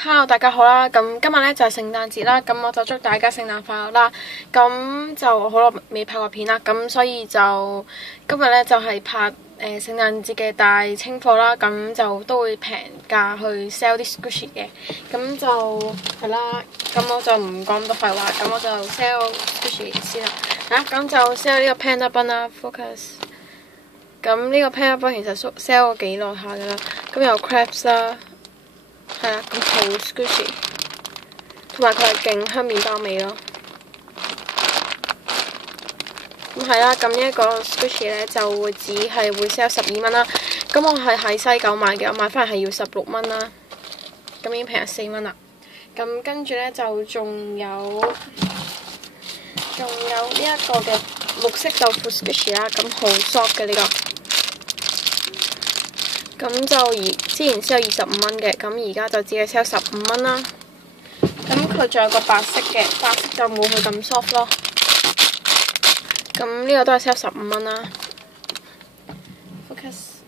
Hello，大家好啦！咁今日咧就係聖誕節啦，咁我就祝大家聖誕快樂啦！咁就好耐未拍過片啦，咁所以就今日咧就係拍聖誕節嘅大清貨啦，咁就都會平價去 sell 啲 Squishy 嘅，咁就係啦，咁我就唔講咁多廢話，咁我就 sell Squishy 先啦。咁就 sell 呢個 Panda Bun 啦 ，Focus。咁呢個 Panda Bun 其實 sell 咗幾耐下噶啦，咁有 crabs 啦。係啦，咁好 squishy， 同埋佢係勁香麵包味咯。咁係啦，咁呢一個 squishy 咧就會只係會 sell 12蚊啦。咁我係喺西九買嘅，我買翻嚟係要16蚊啦。咁已經平咗4蚊啦。咁跟住咧就仲有呢一個嘅綠色豆腐 squishy 啦，咁好 soft 嘅呢個。咁就之前 sell 25蚊嘅，咁而家就只係 sell 15蚊啦。咁佢仲有個白色嘅，白色就冇佢咁 soft 咯。咁呢個都係 sell 15蚊啦。Focus。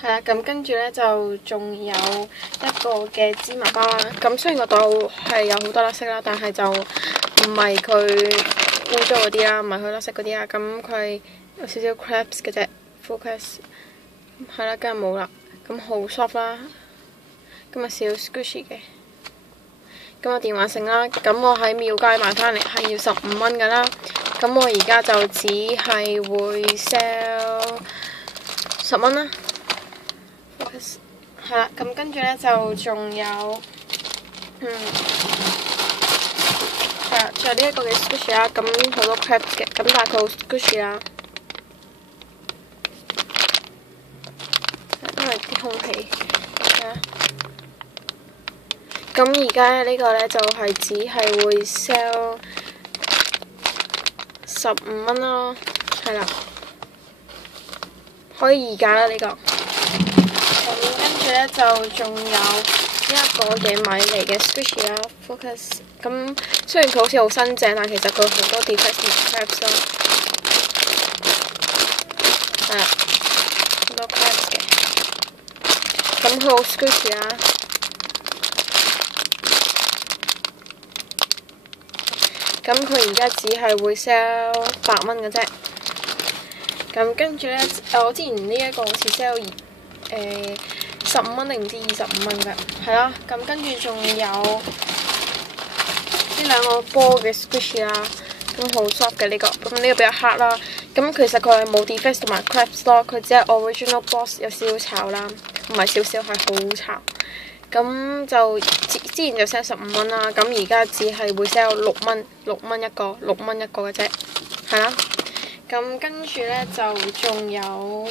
係啦，咁跟住咧就仲有一個嘅芝麻包啦。咁雖然個袋係有好多甩色啦，但係就唔係佢污糟嗰啲啦，唔係佢甩色嗰啲啦。咁佢係有少少 crabs 嘅啫。Focus 係啦，梗係冇啦，咁好 soft 啦，咁啊少 squishy 嘅，咁啊電話繩啦，咁我喺廟街買翻嚟係要15蚊噶啦，咁我而家就只係會 sell 10蚊啦。Focus 係啦，咁跟住咧就仲有係啦，仲有呢一個嘅 squishy 啦，咁好多 crabs 嘅，咁但係佢好 squishy 啦。啲空氣咁而家呢個呢，就係只係會 sell 15蚊咯，係啦，可以議價啦呢個。咁跟住呢，就仲有呢一個嘅米妮嘅 Squishy 啦 ，Focus。咁雖然佢好似好新淨，但其實佢好多 defect crabs 咯，係啦，好多 crabs 嘅。咁佢好 squishy 啦，咁佢而家只係會 sell 8蚊嘅啫。咁跟住呢，我之前呢一個好似 sell 15蚊定唔知25蚊㗎，係啦。咁跟住仲有呢兩個波嘅 squishy 啦，咁好 soft 嘅呢個，咁呢個比較黑啦。咁其實佢係冇 defect 同埋 crabs 咯，佢只係 original box 有少少炒啦。唔係少少，係好炒。咁就之前就 sell 15蚊啦，咁而家只係會 sell 6蚊一個嘅啫，係啦。咁跟住呢，就仲有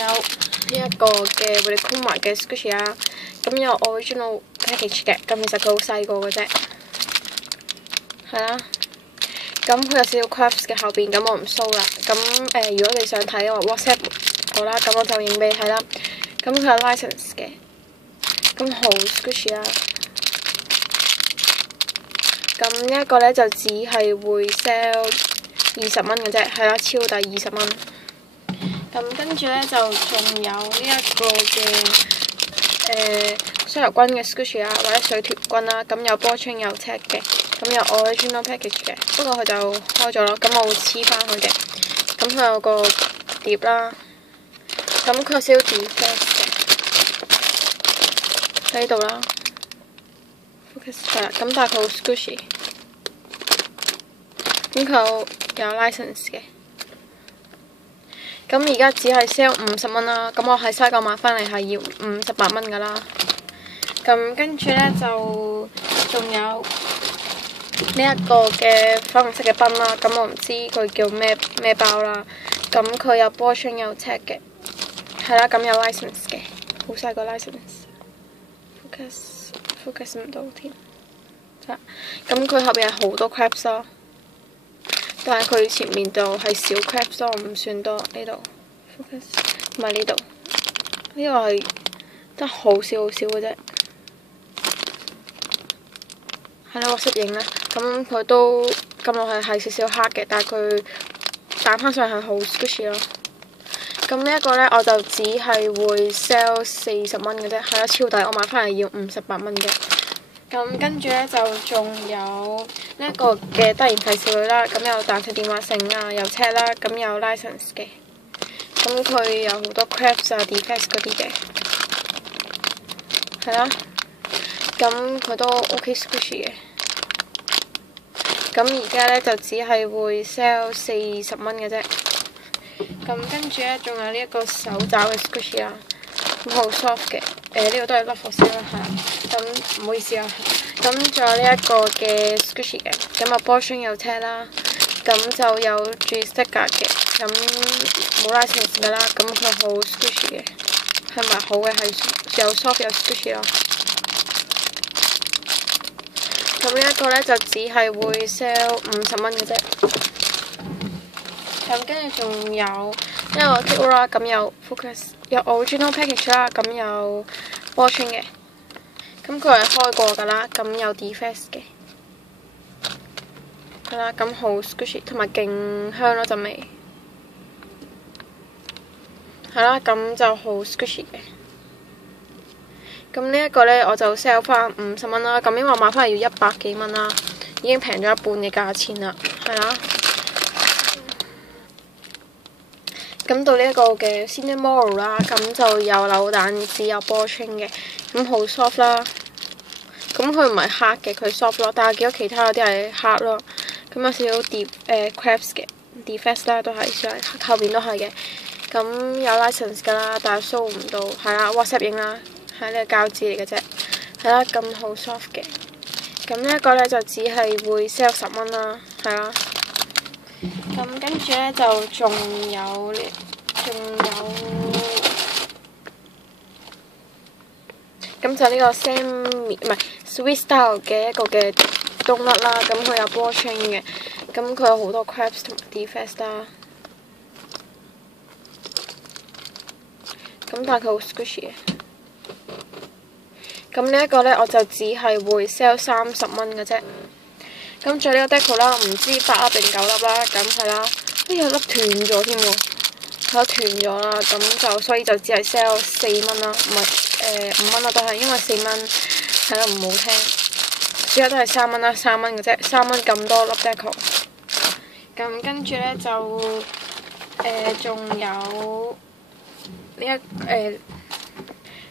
呢一個嘅 Rilakkuma 嘅 Squishy 啦，咁有 original package 嘅，咁其實佢好細個嘅啫，係啦。咁佢有少少 crabs 嘅後邊，咁我唔 show 啦。咁如果你想睇嘅話 WhatsApp 好啦，咁我就影俾你睇啦。咁佢係 license 嘅，咁好 squishy 啦。咁呢一個呢，就只係會 sell 20蚊嘅啫，係啦，超抵20蚊。咁跟住呢，就仲有呢一個嘅雙油軍嘅 squishy 啦，或者水豚軍啦，咁有波槍有尺嘅，咁有 original package 嘅，不過佢就開咗咯，咁我會黐翻佢嘅。咁佢有個碟啦。咁佢有少少 defect 嘅喺呢度啦 ，Focus 係啦，咁但係佢好 squishy， 咁佢有 license 嘅，咁而家只係 sell 50蚊啦，咁我喺西九買翻嚟係要58蚊噶啦，咁跟住呢，就仲有呢一個嘅粉紅色嘅賓啦，咁我唔知佢叫咩包啦，咁佢有波槍有尺嘅。係啦，咁有 license 嘅，好細個 license。Focus 唔到添。咁佢後邊係好多 crabs 咯，但係佢前面就係小 crabs 咯，唔算多呢度。Focus 唔係呢度，呢個係真係好少嘅啫。係啦，我攝影啦，咁佢都咁落係少少黑嘅，但係佢彈翻上去係好 squishy 咯。咁呢一個呢，我就只係會 sell 40蚊嘅啫，係啦，超抵！我買翻嚟要58蚊嘅。咁跟住呢，就仲有呢一個嘅得然費少女啦，咁有彈出電話繩啊，有車啦，咁有 license 嘅。咁佢有好多 crabs 啊、defects 嗰啲嘅，係啦。咁佢都 OK squishy 嘅。咁而家呢，就只係會 sell 40蚊嘅啫。咁跟住呢，仲有呢一個手爪嘅 squishy 啦，咁好 soft 嘅。呢個都係 love for sale 啦，係。咁唔好意思啊。咁仲有呢一個嘅 squishy 嘅，咁啊波箱有車啦，咁就有住 sticker 嘅，咁冇 license 㗎啦，咁佢好 squishy 嘅，係咪好嘅？係有 soft 有 squishy 咯。咁呢一個呢，就只係會 sell 50蚊嘅啫。咁跟住仲有一個 kit 啦，咁有 focus 有 original package 啦，咁有波穿嘅。咁佢係開過㗎啦，咁有 defects 嘅。係啦，咁好 squishy 同埋勁香咯陣味。係啦，咁就好 squishy 嘅。咁呢一個呢，我就 sell 翻50蚊啦。咁因為我買翻嚟要100幾蚊啦，已經平咗一半嘅價錢啦。係啦。咁到呢一個嘅 Cinnamoroll 啦，咁就有扭蛋紙有波穿嘅，咁好 soft 啦。咁佢唔係黑嘅，佢 soft 咯，但係見到其他嗰啲係黑咯。咁有少少crabs 嘅 defects 啦，都係上後邊都係嘅。咁有 license 㗎啦，但係 show 唔到，係啦 WhatsApp 影啦，係呢個膠紙嚟嘅啫。係啦，咁好 soft 嘅。咁呢一個呢，就只係會 sell 10蚊啦，係啦。咁跟住呢，就仲有咁就呢個 Semi 唔係 Sweet Style 嘅一個嘅冬甩啦，咁佢有波穿嘅，咁佢有好多 crabs 同 defects 啦，咁但係佢好 squishy 嘅。咁呢一個呢，我就只係會 sell 30蚊嘅啫。咁仲有呢個 deco 啦，唔知8粒定9粒啦，咁係啦，有粒斷咗添喎，係斷咗啦，咁就所以就只係 sell 4蚊啦，唔係5蚊啦都係，因為4蚊係啦唔好聽，主要都係3蚊啦，3蚊嘅啫，3蚊咁多粒 deco。咁跟住呢，就仲有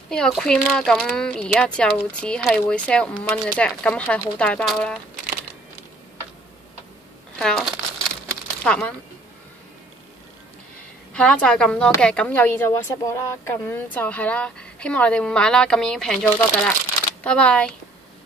呢個 cream 啦，咁而家就只係會 sell 5蚊嘅啫，咁係好大包啦。係啊，8蚊。係啦，就係咁多嘅，咁有意就 WhatsApp 我啦，咁就係啦，希望你哋會買啦，咁已經平咗好多㗎啦，拜拜。